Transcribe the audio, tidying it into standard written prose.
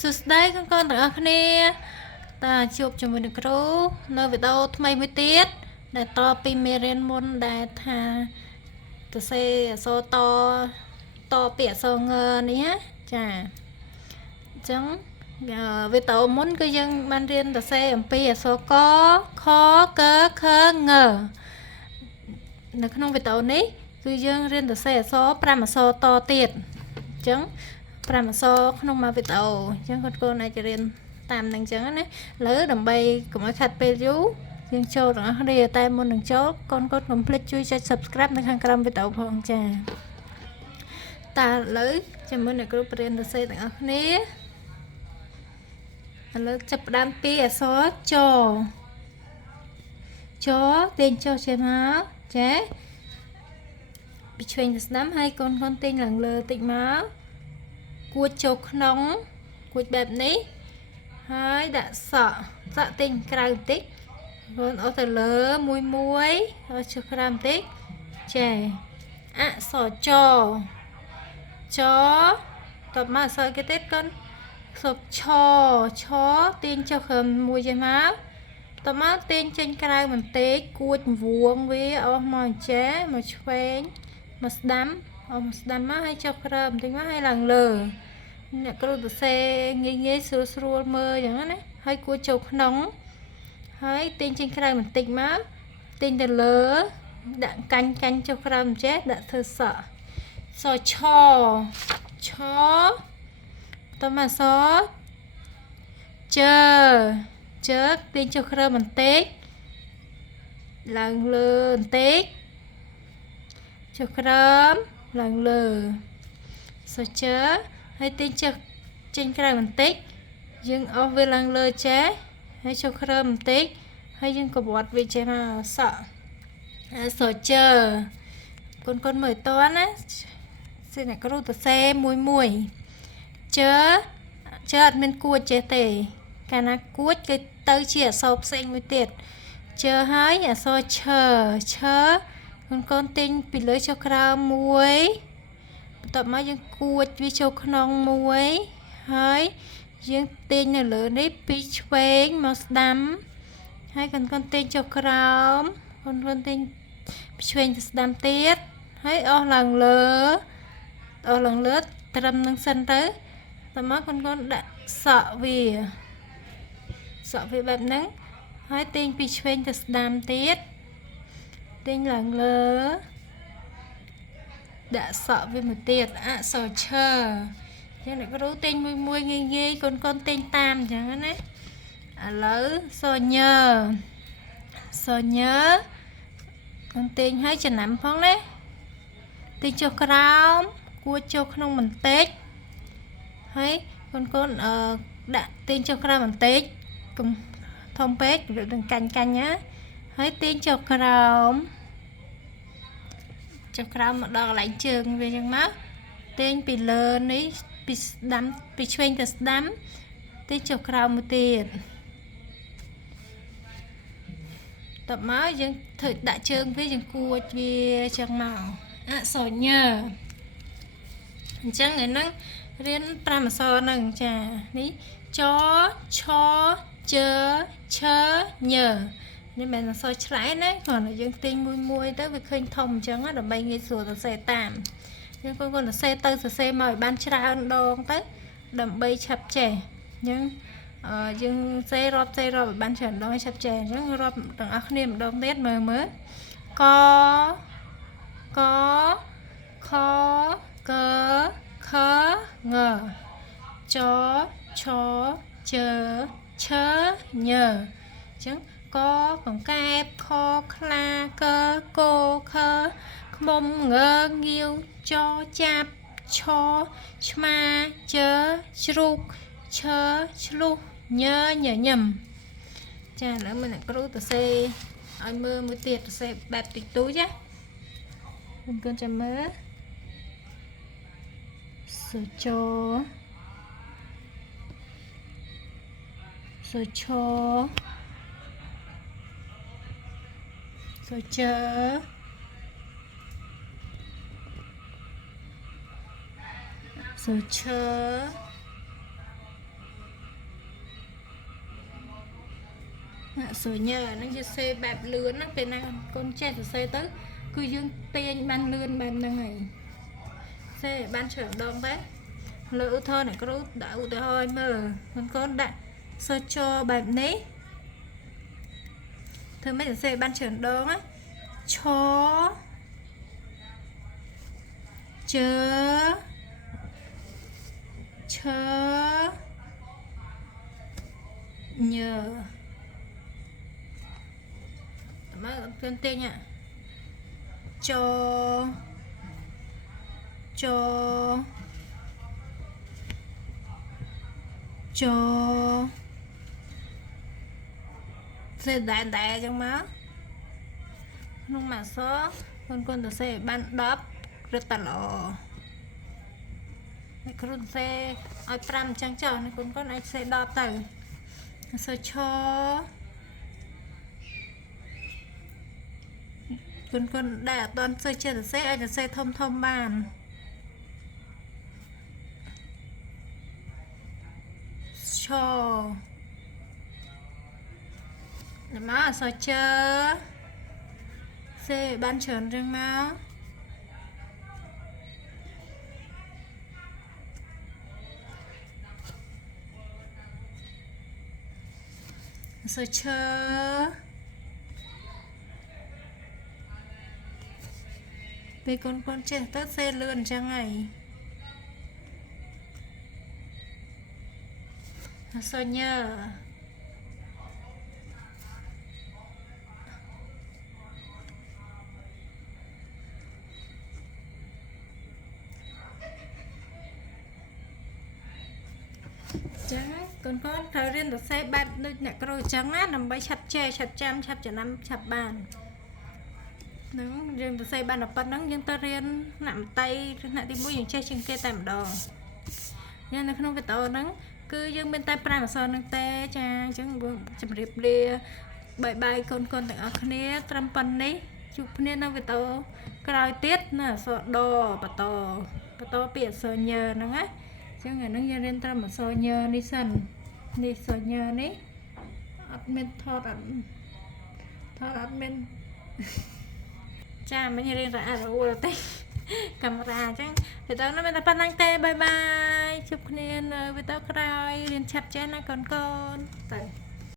សួស្តីកូនៗទាំងអស់គ្នាតាជួបជាមួយនឹងគ្រូនៅវីដេអូថ្មីមួយទៀតដែលតពីមេរៀនមុនដែលថាសរសេរអក្សរតពីអក្សរងនេះណាចាអញ្ចឹងវីដេអូមុនគឺយើងបានរៀនសរសេរអំពីអក្សរកខកខងនៅក្នុងវីដេអូនេះគឺយើងរៀនសរសេរអក្សរ5អក្សរតទៀតអញ្ចឹង5អក្សរក្នុងមួយវីដេអូអញ្ចឹងកូនៗអាចរៀនតាមនឹងអញ្ចឹងណាឥឡូវដើម្បីកុំឲ្យខាត់ពេលយូរយើងចូលទាំងអស់គ្នាតែមុននឹងចូលកូនកុំភ្លេចជួយចុច Subscribe នៅខាងក្រោមវីដេអូផងចាតើឥឡូវជាមួយនឹងគ្រូបរៀនសរសេរទាំងអស់គ្នាឥឡូវចាប់ផ្ដើមពីអក្សរចទាញចុះចេញមកចាពីឆ្វេងទៅស្ដាំហើយកូនទាញឡើងលើតិចមកគួចចូលក្នុងគួចបែបនេះហើយដាក់សក់ទាញក្រៅបន្តិចកូនអត់ទៅលើមួយហើយចុះក្រៅបន្តិចចាអក្សរចតបមកអក្សរគេទៀតកូនសុបឆទាញចុះក្រោមមួយចេះមកតបមកទាញចេញក្រៅបន្តិចគួចវងវាអស់មកចេះមកឆ្វេងមកស្ដាំមកហើយចុះក្រោមបន្តិចមកហើយឡើងលើអ្នកគ្រូសរសេរងាយស្រួលមើលយ៉ាងណាហើយគួចចូលក្នុងហើយទាញចេញក្រៅបន្តិចមកទាញទៅលើដាក់កាញ់ចុះក្រោមចេះដាក់ធ្វើសក់សឆតមកសជើទាញចុះក្រោមបន្តិចឡើងលើបន្តិចចុះក្រោមឡើងលើសជើហើយទាញចុះចេញក្រៅបន្តិចយើងអស់វាឡើងលើចេះហើយចុះក្រោមបន្តិចហើយយើងក៏វត្តវាចេះមកសក់សជើកូនមើលតណាសិអ្នកគ្រូសរសេរមួយជើអត់មានគួចចេះទេកាលណាគួចគឺទៅជាអក្សរផ្សេងមួយទៀតជើហើយអក្សរឈកូនទាញពីលើចុះក្រោមមួយបន្ទាប់មកយើងគួចវាចូលក្នុងមួយហើយយើងទាញនៅលើនេះពីឆ្វេងមកស្ដាំហើយកូនទាញចុះក្រោមកូនទាញពីឆ្វេងទៅស្ដាំទៀតហើយអស់ឡើងលើត្រឹមនឹងសិនទៅតមកកូនដាក់សក់វាបែបហ្នឹងហើយទាញពីឆ្វេងទៅស្ដាំទៀតទាញឡើងលើដាក់សក់វាមួយទៀតអក្សរឈើចឹងអ្នកគ្រូទាញមួយងាយកូនទាញតាមអញ្ចឹងណាឥឡូវសញើកូនទាញឲ្យចំណាំផងណាទាញចុះក្រោមគួចចូលក្នុងបន្តិចហើយកូនដាក់ទាញចុះក្រោមបន្តិចកុំធំពេកនឹងកាញ់ណាហើយទាញចុះក្រោមមកដល់កន្លែងជើងវាចឹងមកទាញពីលើនេះពីស្ដាំពីឆ្វេងទៅស្ដាំទាញចុះក្រោមមួយទៀតតបមកយើងធ្វើដាក់ជើងវាយើងគួចវាចឹងមកអក្សរញើអញ្ចឹងហ្នឹងរៀន5អក្សរហ្នឹងចានេះចឆជើឈើញើនេះមិនអក្សរឆ្លៃណាគ្រាន់តែយើងទាញមួយទៅវាឃើញធំអញ្ចឹងដើម្បីងាយស្រួលសរសេរតាមយើងកូនសរសេរទៅសរសេរមកឲ្យបានច្រើនដងទៅដើម្បីឆាប់ចេះយើងសេរាប់ឲ្យបានច្រើនដងឲ្យឆាប់ចេះអញ្ចឹងរាប់ទាំងអស់គ្នាម្ដងទៀតមើលកខកខងចឆជើឈើញើអញ្ចឹងកកង្កែបខខ្លាកគោខខ្មុំងងាវចចាប់ឆឆ្មាជើជ្រូកឈើឆ្លុះញើញញឹមចាឥឡូវមើលអ្នកគ្រូសរសេរឲ្យមើលមួយទៀតសរសេរបែបតិចតួចណាកូនចាំមើលសជសឆសជើសឈើ sửa nhờ nó như xe bẹp lươn nó bên này con trẻ từ xe tới cứ dương tiền ban lươn ban năng này xe ban trưởng đông đấy lỡ thơ này có lúc đã ủ thôi mờ con đã sơ cho bẹp nấy thưa mấy xe ban trưởng đông á cho chớ chớ nhờ mà tên tên nhá cho xe đại trong máu không mà số con từ xe ban đắp rất là lò con xe ai pram trắng tròn này con anh xe đo từ sơ cho con đã toàn sơ chơi xe ai là xe thông thông bàn cho để má sơ chơi xe ban tròn riêng máu sơ chơ vì con trẻ tất xe lươn cho ngày sơ nhờ trắng con thời riêng được xe bạn nơi nè rồi trắng á nằm bay chặt chè chặt trăm chặt chả năm chặt bàn nắng riêng được xe bạn là bắt nắng nhưng ta riêng nằm tay nè đi mua những chè trên cây tạm đỏ nhưng nó không phải to nắng cứ dương bên tay pram sao nắng té cha chẳng chậm riệp lia bài bài con tặng ở kia trăm pan đấy chụp nên nó phải to cái tiết nè sợ đỏ bà to biển sợ nhờ nắng á cho người nó lên ta mà soi nhờ đi sân đi soi nhờ đấy admin thọt admin cha mấy người lên ra rồi tê camera chứ thì tao nó bên ta pan năng tê bye bye chụp nên với tao cry liền chặt chẽ này con